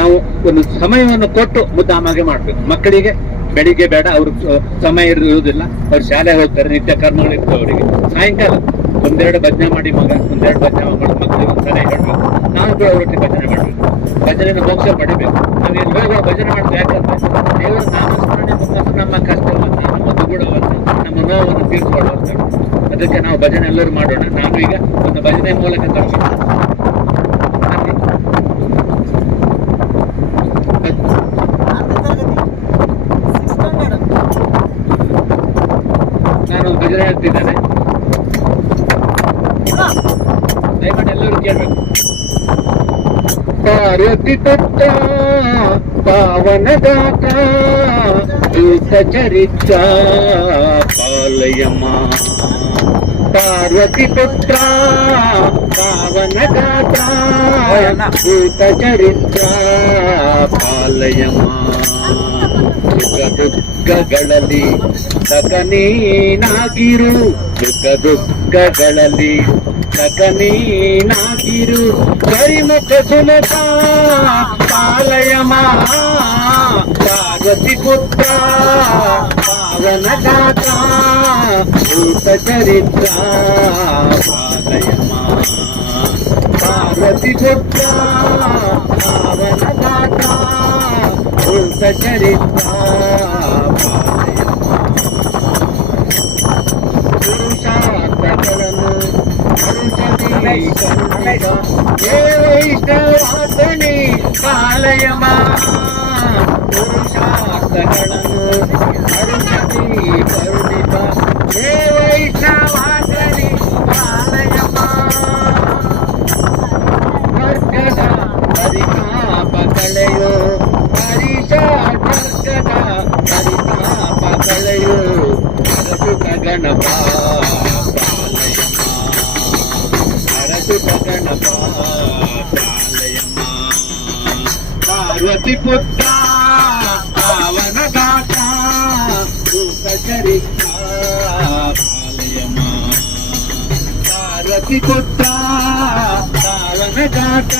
ನಾವು ಒಂದು ಸಮಯವನ್ನು ಕೊಟ್ಟು ಮುದ್ದಾಮಾಗೆ ಮಾಡ್ಬೇಕು. ಮಕ್ಕಳಿಗೆ ಬೆಳಿಗ್ಗೆ ಬೇಡ, ಅವ್ರಿಗೆ ಸಮಯ ಇರುವುದಿಲ್ಲ, ಅವ್ರು ಶಾಲೆ ಹೋಗ್ತಾರೆ, ನಿತ್ಯ ಕರ್ಮಗಳಿರ್ತವೆ ಅವರಿಗೆ. ಸಾಯಂಕಾಲ ಒಂದೆರಡು ಭಜನೆ ಮಾಡಿ ಒಂದೆರಡು ಭಜನೆ ಮಾಡಿ ಮಕ್ಕಳಿಗೆ ಒಂದ್ಸಲ ಹೇಳ್ಬೇಕು. ನಾವು ಕೂಡ ಅವರೊಟ್ಟಿಗೆ ಭಜನೆ ಮಾಡ್ಬೇಕು, ಭಜನೆಯನ್ನು ಮೋಕ್ಷ ಪಡಿಬೇಕು. ನಾವು ಇವಾಗ ಭಜನೆ ಮಾಡ್ತೀವಿ, ಯಾಕಂದ್ರೆ ದೇವರ ನಾಮಸ್ಮರಣೆ ಮತ್ತು ನಮ್ಮ ಕಷ್ಟವನ್ನು, ನಮ್ಮ ದುಗುಡವನ್ನು, ನಮ್ಮ ನೋವನ್ನು ತೀರ್ಸ್ಕೊಳ್ಳುವಂತ. ಅದಕ್ಕೆ ನಾವು ಭಜನೆ ಎಲ್ಲರೂ ಮಾಡೋಣ. ನಾನು ಈಗ ಒಂದು ಭಜನೆ ಮೂಲಕ ಕಳಿಸ್ತೀನಿ. ನಾನು ಭಜನೆ ಹೇಳ್ತಿದ್ದೇನೆ, ದಯಮಾಡಿ ಎಲ್ಲರೂ ಕೇಳಬೇಕು. ಪಾರ್ವತಿ ಪುತ್ರ ಪಾವನದಾತ ದೂತ ಚರಿತ್ರ ಪಾಲಯಮ. ಪಾರ್ವತಿ ಪುತ್ರ ಪಾವನದಾತ ದೂತ ಚರಿತ್ರ ಪಾಲಯಮ. ಸುಖ ದುಃಖಗಳಲ್ಲಿ ಸಕನೀನಾಗಿರು, ಸುಖ ದುಃಖಗಳಲ್ಲಿ ಸಕನೀನಾಗಿರು. ಕರಿಮುಖ ಸುಲಭ ಪಾಲಯಮ. ಪಾರ್ವತಿ ಪುತ್ರ ಪಾವನದಾತ ಭೂತ ಚರಿತ್ರ ಪಾಲಯಮ. ಪಾರ್ವತಿ ಪುತ್ರ ಪಾವನದಾತ ಭೂತ ಚರಿತ್ರ ಪಾಲಯಮ. ಪುರುಷಾರ್ಥಗಳನ್ನು ವೈಷ್ಣವಾಸನಿ ಪಾಲಯಮ. ಪುರುಷಾರ್ಥಗಳನ್ನು ಅರುಷದಿ ಕರುಣಿತ ಹೇ ವೈಷ್ಣವಾಸನಿ ಪಾಲಯಮ. ವರ್ಗದ ಪರಿತಾಪ ಕಳೆಯೋ ಹರೀಶ, ವರ್ಗದ ಪರಿತಾಪ ಕಳೆಯೋ ಹರಸುತ ಗಣಪ ಪಾಲಯಮ. ಹರಸುತ ಗಣಪ ಪಾಲಯಮ. ಪಾರ್ವತಿ ಪುತ್ರ ಪಾವನದಾತ ಭೂತ ಚರಿತ್ರ ಪಾಲಯಮ. ಪಾರ್ವತಿ ಪುತ್ರ ಪಾವನದಾತ